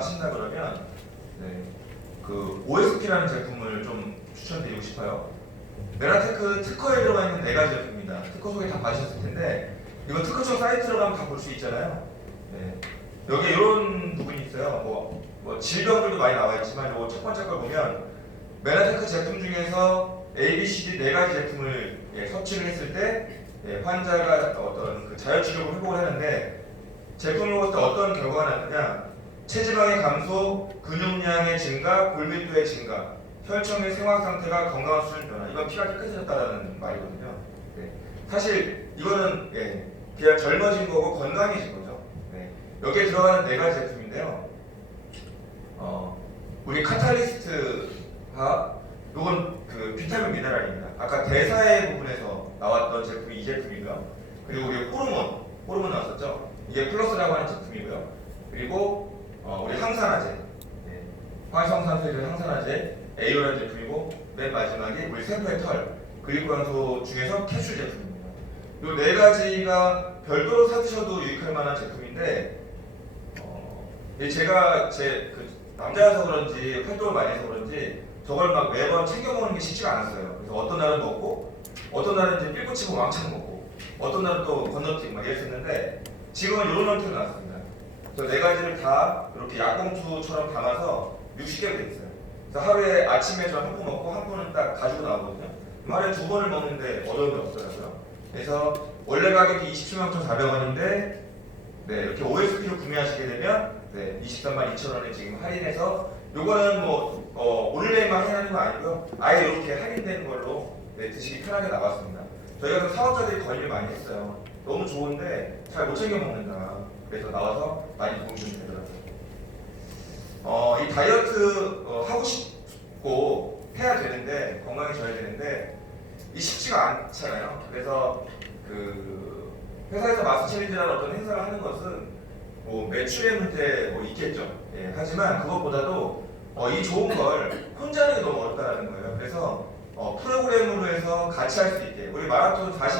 하신다 그러면 네, 그 OSP라는 제품을 좀 추천드리고 싶어요. 메라테크 특허에 들어가 있는 네 가지 제품입니다. 특허 소개 다 받으셨을 텐데 이거 특허청 사이트로 가면 다 볼 수 있잖아요. 네. 여기 이런 부분이 있어요. 뭐, 뭐 질병들도 많이 나와 있지만 이거 첫 번째 걸 보면 메라테크 제품 중에서 A, B, C, D 네 가지 제품을 예, 섭취를 했을 때 예, 환자가 어떤 그 자율 치료를 회복을 하는데 때 어떤 결과가 나느냐 체지방의 감소, 근육량의 증가, 골밀도의 증가, 혈청의 생활 상태가 건강한 수준 변화 이건 피가 깨끗해졌다는 말이거든요. 네. 사실 이거는 예, 그냥 젊어진 거고 건강해진 거죠. 네. 여기에 들어가는 네 가지 제품인데요. 어, 우리 카탈리스트하 요건 그 비타민 미네랄입니다. 아까 대사의 부분에서 나왔던 제품이 이 제품이고요. 그리고 우리 호르몬, 호르몬 나왔었죠. 이게 플러스라고 하는 제품이고요. 그리고 어, 우리 항산화제, 네. 활성산소에 항산화제 A라는 제품이고 맨 마지막에 우리 세포의 털, 근육광소 중에서 캐슐 제품입니다. 이 네 가지가 별도로 사드셔도 유익할 만한 제품인데 어, 이 제가 제 그 남자여서 그런지 활동을 많이 해서 그런지 저걸 막 매번 챙겨 먹는 게 쉽지가 않았어요. 그래서 어떤 날은 먹고 어떤 날은 이제 삘고 치고 왕창 먹고 어떤 날은 또 건너뛰고 막 이랬었는데 지금은 이런 형태로 나왔습니다. 그래서 네 가지를 다 이렇게 약봉투처럼 담아서 60개가 돼 있어요. 그래서 하루에 아침에 저한포 먹고 한 포는 딱 가지고 나오거든요. 하루에 두 번을 먹는데 어려움이 없더라고요. 그래서 원래 가격이 27만 1,400원인데 네, 이렇게 OSP로 구매하시게 되면 네, 23만 2천 원에 지금 할인해서 요거는 뭐 어, 온라인만 할인하는 거 아니고요. 아예 이렇게 할인되는 걸로 네, 드시기 편하게 나왔습니다. 저희가 그 사업자들이 건의를 많이 했어요. 너무 좋은데 잘 못 챙겨 먹는다. 그래서 나와서 많이 도움이 좀 되더라고요. 어, 이 다이어트 어, 하고 싶고 해야 되는데 건강해져야 되는데 이 쉽지가 않잖아요. 그래서 그 회사에서 마스 챌린지라는 어떤 행사를 하는 것은 뭐 매출의 문제 뭐 있겠죠. 예, 하지만 그것보다도 어, 이 좋은 걸 혼자 하는 게 너무 어렵다는 거예요. 그래서 어, 프로그램으로 해서 같이 할 수 있게 우리 마라톤 40